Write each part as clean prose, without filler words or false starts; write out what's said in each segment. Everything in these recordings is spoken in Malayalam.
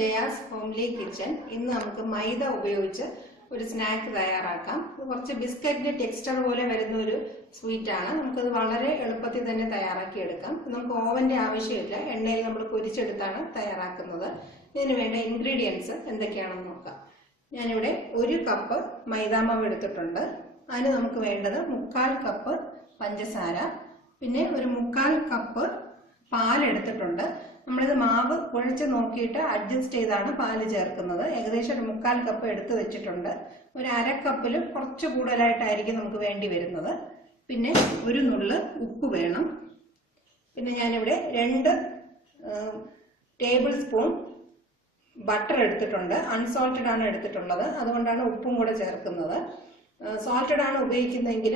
Jaya's homely kitchen. ഇന്ന് നമുക്ക് മൈദ ഉപയോഗിച്ച് ഒരു സ്നാക്ക് തയ്യാറാക്കാം. കുറച്ച് ബിസ്ക്കറ്റിന്റെ ടെക്സ്ചർ പോലെ വരുന്ന ഒരു സ്വീറ്റ് ആണ്. നമുക്കത് വളരെ എളുപ്പത്തിൽ തന്നെ തയ്യാറാക്കി എടുക്കാം. നമുക്ക് ഓവന്റെ ആവശ്യമില്ല, എണ്ണയിൽ നമ്മൾ പൊരിച്ചെടുത്താണ് തയ്യാറാക്കുന്നത്. ഇതിന് വേണ്ട ഇൻഗ്രീഡിയൻസ് എന്തൊക്കെയാണെന്ന് നോക്കാം. ഞാനിവിടെ 1 കപ്പ് മൈദാമാവ് എടുത്തിട്ടുണ്ട്. അതിന് നമുക്ക് വേണ്ടത് 1/4 കപ്പ് പഞ്ചസാര, പിന്നെ ഒരു 1/4 കപ്പ് പാലെടുത്തിട്ടുണ്ട്. നമ്മളിത് മാവ് കുഴച്ച് നോക്കിയിട്ട് അഡ്ജസ്റ്റ് ചെയ്താണ് പാല് ചേർക്കുന്നത്. ഏകദേശം ഒരു 1/4 കപ്പ് എടുത്ത് വെച്ചിട്ടുണ്ട്. ഒരു 1/2 കപ്പിലും കുറച്ച് കൂടുതലായിട്ടായിരിക്കും നമുക്ക് വേണ്ടി വരുന്നത്. പിന്നെ ഒരു നുള്ള് ഉപ്പ് വേണം. പിന്നെ ഞാനിവിടെ 2 ടേബിൾ സ്പൂൺ ബട്ടർ എടുത്തിട്ടുണ്ട്. അൺസോൾട്ടഡ് ആണ് എടുത്തിട്ടുള്ളത്, അതുകൊണ്ടാണ് ഉപ്പും കൂടെ ചേർക്കുന്നത്. സോൾട്ടഡ് ആണ് ഉപയോഗിക്കുന്നതെങ്കിൽ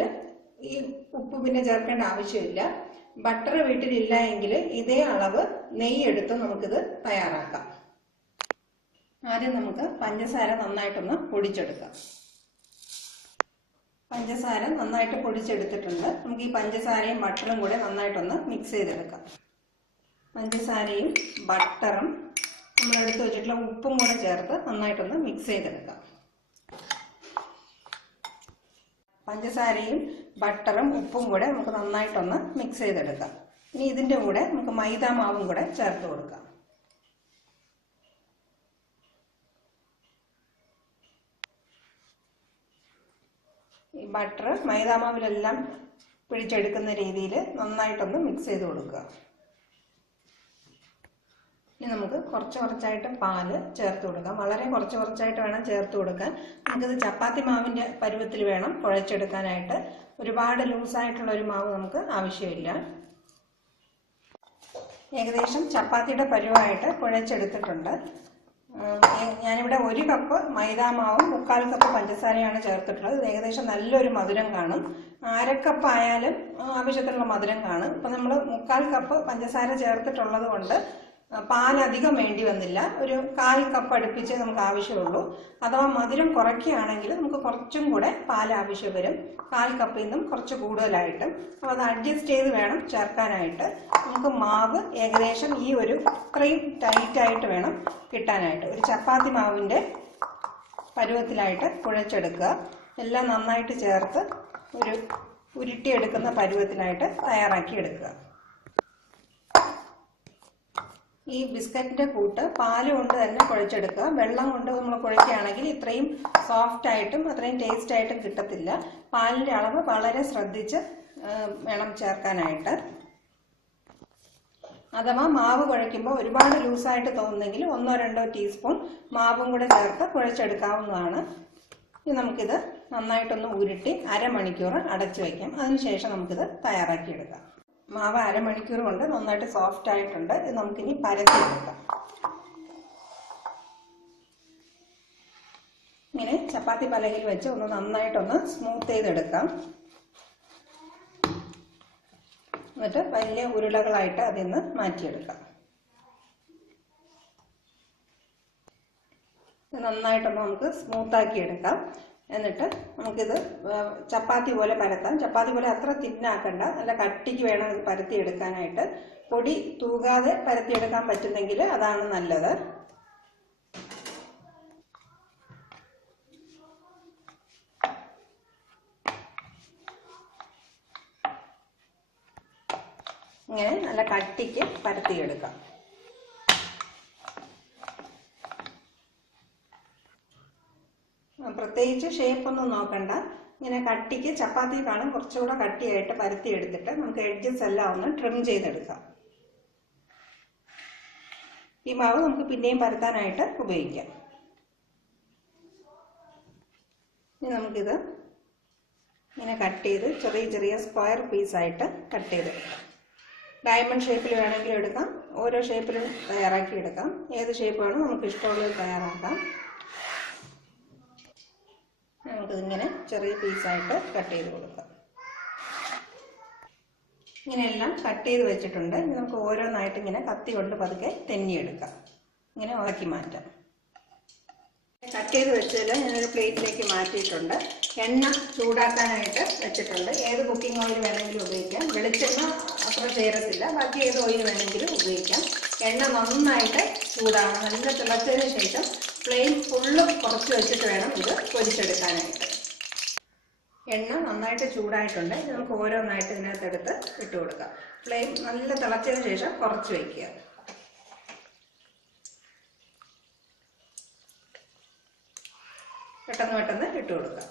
ഈ ഉപ്പ് പിന്നെ ചേർക്കേണ്ട ആവശ്യമില്ല. ബട്ടർ വീട്ടിലില്ല എങ്കിൽ ഇതേ അളവ് നെയ്യ് എടുത്ത് നമുക്കിത് തയ്യാറാക്കാം. ആദ്യം നമുക്ക് പഞ്ചസാര നന്നായിട്ടൊന്ന് പൊടിച്ചെടുക്കാം. പഞ്ചസാര നന്നായിട്ട് പൊടിച്ചെടുത്തിട്ടുണ്ട്. നമുക്ക് ഈ പഞ്ചസാരയും ബട്ടറും കൂടെ നന്നായിട്ടൊന്ന് മിക്സ് ചെയ്തെടുക്കാം. പഞ്ചസാരയും ബട്ടറും നമ്മളെടുത്ത് വെച്ചിട്ടുള്ള ഉപ്പും കൂടെ ചേർത്ത് നന്നായിട്ടൊന്ന് മിക്സ് ചെയ്തെടുക്കാം. പഞ്ചസാരയും ബട്ടറും ഉപ്പും കൂടെ നമുക്ക് നന്നായിട്ടൊന്ന് മിക്സ് ചെയ്തെടുക്കാം. ഇനി ഇതിൻ്റെ കൂടെ നമുക്ക് മൈദാമാവും കൂടെ ചേർത്ത് കൊടുക്കാം. ഈ ബട്ടർ മൈദാമാവിലെല്ലാം പിടിച്ചെടുക്കുന്ന രീതിയിൽ നന്നായിട്ടൊന്ന് മിക്സ് ചെയ്ത് കൊടുക്കുക. ഇനി നമുക്ക് കുറച്ചായിട്ട് പാല് ചേർത്ത് കൊടുക്കാം. വളരെ കുറച്ചായിട്ട് വേണം ചേർത്ത് കൊടുക്കാൻ. നമുക്കിത് ചപ്പാത്തി മാവിൻ്റെ പരുവത്തിൽ വേണം കുഴച്ചെടുക്കാനായിട്ട്. ഒരുപാട് ലൂസായിട്ടുള്ള ഒരു മാവ് നമുക്ക് ആവശ്യമില്ല. ഏകദേശം ചപ്പാത്തിയുടെ പരുവായിട്ട് കുഴച്ചെടുത്തിട്ടുണ്ട്. ഞാനിവിടെ 1 കപ്പ് മൈദാമാവും 1/4 കപ്പ് പഞ്ചസാരയാണ് ചേർത്തിട്ടുള്ളത്. ഇത് ഏകദേശം നല്ലൊരു മധുരം കാണും. 1/2 കപ്പ് ആയാലും ആവശ്യത്തിനുള്ള മധുരം കാണും. ഇപ്പം നമ്മൾ 1/4 കപ്പ് പഞ്ചസാര ചേർത്തിട്ടുള്ളത് കൊണ്ട് പാലധികം വേണ്ടി വന്നില്ല. ഒരു 1/4 കപ്പ് അടുപ്പിച്ച് നമുക്ക് ആവശ്യമുള്ളൂ. അഥവാ മധുരം കുറയ്ക്കുകയാണെങ്കിൽ നമുക്ക് കുറച്ചും കൂടെ പാൽ ആവശ്യം വരും. 1/4 കപ്പിൽ നിന്നും കുറച്ച് കൂടുതലായിട്ടും. അപ്പോൾ അത് അഡ്ജസ്റ്റ് ചെയ്ത് വേണം ചേർക്കാനായിട്ട്. നമുക്ക് മാവ് ഏകദേശം ഈ ഒരു ഇത്രയും ടൈറ്റായിട്ട് വേണം കിട്ടാനായിട്ട്. ഒരു ചപ്പാത്തി മാവിൻ്റെ പരുവത്തിലായിട്ട് കുഴച്ചെടുക്കുക. എല്ലാം നന്നായിട്ട് ചേർത്ത് ഒരു ഉരുട്ടിയെടുക്കുന്ന പരുവത്തിലായിട്ട് തയ്യാറാക്കി എടുക്കുക. ഈ ബിസ്ക്കറ്റിന്റെ കൂട്ട് പാല് കൊണ്ട് തന്നെ കുഴച്ചെടുക്കുക. വെള്ളം കൊണ്ട് നമ്മൾ കുഴക്കുകയാണെങ്കിൽ ഇത്രയും സോഫ്റ്റ് ആയിട്ടും അത്രയും ടേസ്റ്റ് ആയിട്ടും കിട്ടത്തില്ല. പാലിന്റെ അളവ് വളരെ ശ്രദ്ധിച്ച് വേണം ചേർക്കാനായിട്ട്. അഥവാ മാവ് കുഴയ്ക്കുമ്പോൾ ഒരുപാട് ലൂസായിട്ട് തോന്നുന്നെങ്കിൽ 1-2 ടീസ്പൂൺ മാവും കൂടെ ചേർത്ത് കുഴച്ചെടുക്കാവുന്നതാണ്. ഇനി നമുക്കിത് നന്നായിട്ടൊന്ന് ഉരുട്ടി 1/2 മണിക്കൂർ അടച്ചു വയ്ക്കാം. അതിനുശേഷം നമുക്കിത് തയ്യാറാക്കിയെടുക്കാം. മാവ് 1/2 മണിക്കൂർ കൊണ്ട് നന്നായിട്ട് സോഫ്റ്റ് ആയിട്ടുണ്ട്. ഇത് നമുക്കിനി പരത്തിയെടുക്കാം. ഇങ്ങനെ ചപ്പാത്തി പലകയിൽ വെച്ച് ഒന്ന് നന്നായിട്ടൊന്ന് സ്മൂത്ത് ചെയ്തെടുക്കാം. എന്നിട്ട് വലിയ ഉരുളകളായിട്ട് അതിൽ നിന്ന് മാറ്റിയെടുക്കാം. നന്നായിട്ടൊന്ന് നമുക്ക് സ്മൂത്താക്കി എടുക്കാം. എന്നിട്ട് നമുക്കിത് ചപ്പാത്തി പോലെ പരത്താം. ചപ്പാത്തി പോലെ അത്ര തിന്നാക്കണ്ട, നല്ല കട്ടിക്ക് വേണം ഇത് പരത്തിയെടുക്കാനായിട്ട്. പൊടി തൂകാതെ പരത്തിയെടുക്കാൻ പറ്റുന്നെങ്കിൽ അതാണ് നല്ലത്. ഇങ്ങനെ നല്ല കട്ടിക്ക് പരത്തിയെടുക്കാം. പ്രത്യേകിച്ച് ഷേപ്പൊന്നും നോക്കണ്ട. ഇങ്ങനെ കട്ടിക്ക് ചപ്പാത്തിക്കാളും കുറച്ചുകൂടെ കട്ടിയായിട്ട് പരത്തി എടുത്തിട്ട് നമുക്ക് എഡ്ജസ് എല്ലാം ഒന്ന് ട്രിം ചെയ്തെടുക്കാം. ഈ മാവ് നമുക്ക് പിന്നെയും പരത്താനായിട്ട് ഉപയോഗിക്കാം. ഇനി നമുക്കിത് ഇങ്ങനെ കട്ട് ചെയ്ത് ചെറിയ സ്ക്വയർ പീസായിട്ട് കട്ട് ചെയ്തെടുക്കാം. ഡയമണ്ട് ഷേപ്പിൽ വേണമെങ്കിലും എടുക്കാം, ഓരോ ഷേപ്പിലും തയ്യാറാക്കി എടുക്കാം. ഏത് ഷേപ്പ് വേണം നമുക്ക് ഇഷ്ടമുള്ളത് തയ്യാറാക്കാം. നമുക്കിതിങ്ങനെ ചെറിയ പീസായിട്ട് കട്ട് ചെയ്ത് കൊടുക്കാം. ഇങ്ങനെയെല്ലാം കട്ട് ചെയ്ത് വെച്ചിട്ടുണ്ട്. ഇനി നമുക്ക് ഓരോന്നായിട്ട് ഇങ്ങനെ കത്തി കൊണ്ട് പതുക്കെ തെന്നിയെടുക്കാം. ഇങ്ങനെ ഉണക്കി മാറ്റാം. കട്ട് ചെയ്ത് വെച്ചതിൽ ഞാനൊരു പ്ലേറ്റിലേക്ക് മാറ്റിയിട്ടുണ്ട്. എണ്ണ ചൂടാക്കാനായിട്ട് വെച്ചിട്ടുണ്ട്. ഏത് കുക്കിംഗ് ഓയിൽ വേണമെങ്കിലും ഉപയോഗിക്കാം. വെളിച്ചെണ്ണ അത്ര ചേരത്തില്ല. ബാക്കി ഏത് ഓയിൽ വേണമെങ്കിലും ഉപയോഗിക്കാം. എണ്ണ നന്നായിട്ട് ചൂടാണ്. നല്ല തിളച്ചതിന് ശേഷം ഫ്ലെയിം ഫുള്ള് കുറച്ച് വെച്ചിട്ട് വേണം ഇത് പൊരിച്ചെടുക്കാനായിട്ട്. എണ്ണ നന്നായിട്ട് ചൂടായിട്ടുണ്ട്. നമുക്ക് ഓരോന്നായിട്ട് ഇതിനകത്തെടുത്ത് ഇട്ട് കൊടുക്കാം. ഫ്ലെയിം നല്ല തിളച്ചതിന് ശേഷം കുറച്ച് വയ്ക്കുക. പെട്ടെന്ന് ഇട്ട് കൊടുക്കുക.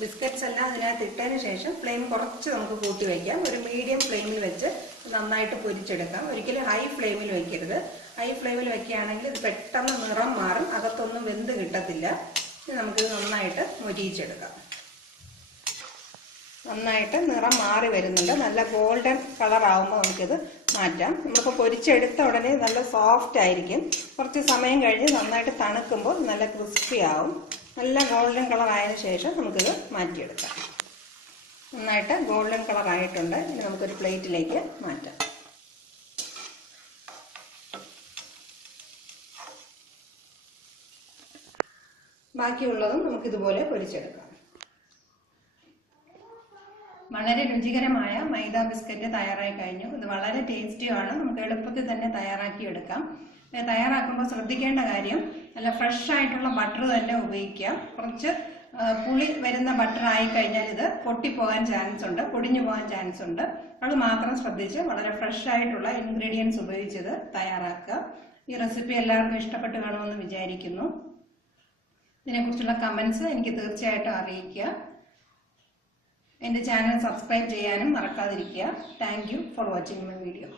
ബിസ്ക്കറ്റ്സ് എല്ലാം അതിനകത്ത് ഇട്ടതിന് ശേഷം ഫ്ലെയിം കുറച്ച് നമുക്ക് കൂട്ടി വയ്ക്കാം. ഒരു മീഡിയം ഫ്ലെയിമിൽ വെച്ച് നന്നായിട്ട് പൊരിച്ചെടുക്കാം. ഒരിക്കലും ഹൈ ഫ്ലെയിമിൽ വയ്ക്കരുത്. ഹൈ ഫ്ലെയിമിൽ വയ്ക്കുകയാണെങ്കിൽ ഇത് പെട്ടെന്ന് നിറം മാറും, അകത്തൊന്നും വെന്ത് കിട്ടത്തില്ല. നമുക്കിത് നന്നായിട്ട് മൊരിയിച്ചെടുക്കാം. നന്നായിട്ട് നിറം മാറി വരുന്നുണ്ട്. നല്ല ഗോൾഡൻ കളർ ആകുമ്പോൾ നമുക്കിത് മാറ്റാം. നമ്മളിപ്പോൾ പൊരിച്ചെടുത്ത ഉടനെ നല്ല സോഫ്റ്റ് ആയിരിക്കും. കുറച്ച് സമയം കഴിഞ്ഞ് നന്നായിട്ട് തണുക്കുമ്പോൾ നല്ല ക്രിസ്പി ആവും. നല്ല ഗോൾഡൻ കളർ ആയതിനു ശേഷം നമുക്കിത് മാറ്റിയെടുക്കാം. നന്നായിട്ട് ഗോൾഡൻ കളർ ആയിട്ടുണ്ട്. ഇനി നമുക്കൊരു പ്ലേറ്റിലേക്ക് മാറ്റാം. ബാക്കിയുള്ളതും നമുക്കിതുപോലെ പൊരിച്ചെടുക്കാം. വളരെ രുചികരമായ മൈദ ബിസ്ക്കറ്റ് തയ്യാറായി കഴിഞ്ഞു. ഇത് വളരെ ടേസ്റ്റിയാണ്. നമുക്ക് എളുപ്പത്തിൽ തന്നെ തയ്യാറാക്കിയെടുക്കാം. തയ്യാറാക്കുമ്പോൾ ശ്രദ്ധിക്കേണ്ട കാര്യം, നല്ല ഫ്രഷ് ആയിട്ടുള്ള ബട്ടർ തന്നെ ഉപയോഗിക്കുക. കുറച്ച് പുളി വരുന്ന ബട്ടർ ആയി കഴിഞ്ഞാൽ ഇത് പൊട്ടിപ്പോകാൻ ചാൻസ് ഉണ്ട്, പൊടിഞ്ഞു പോകാൻ ചാൻസ് ഉണ്ട്. അത് മാത്രം ശ്രദ്ധിച്ച് വളരെ ഫ്രഷ് ആയിട്ടുള്ള ഇൻഗ്രീഡിയൻസ് ഉപയോഗിച്ചത് തയ്യാറാക്കുക. ഈ റെസിപ്പി എല്ലാവർക്കും ഇഷ്ടപ്പെട്ട് കാണുമെന്ന് വിചാരിക്കുന്നു. ഇതിനെക്കുറിച്ചുള്ള കമൻസ് എനിക്ക് തീർച്ചയായിട്ടും അറിയിക്കുക. എൻ്റെ ചാനൽ സബ്സ്ക്രൈബ് ചെയ്യാനും മറക്കാതിരിക്കുക. Thank you for watching my video.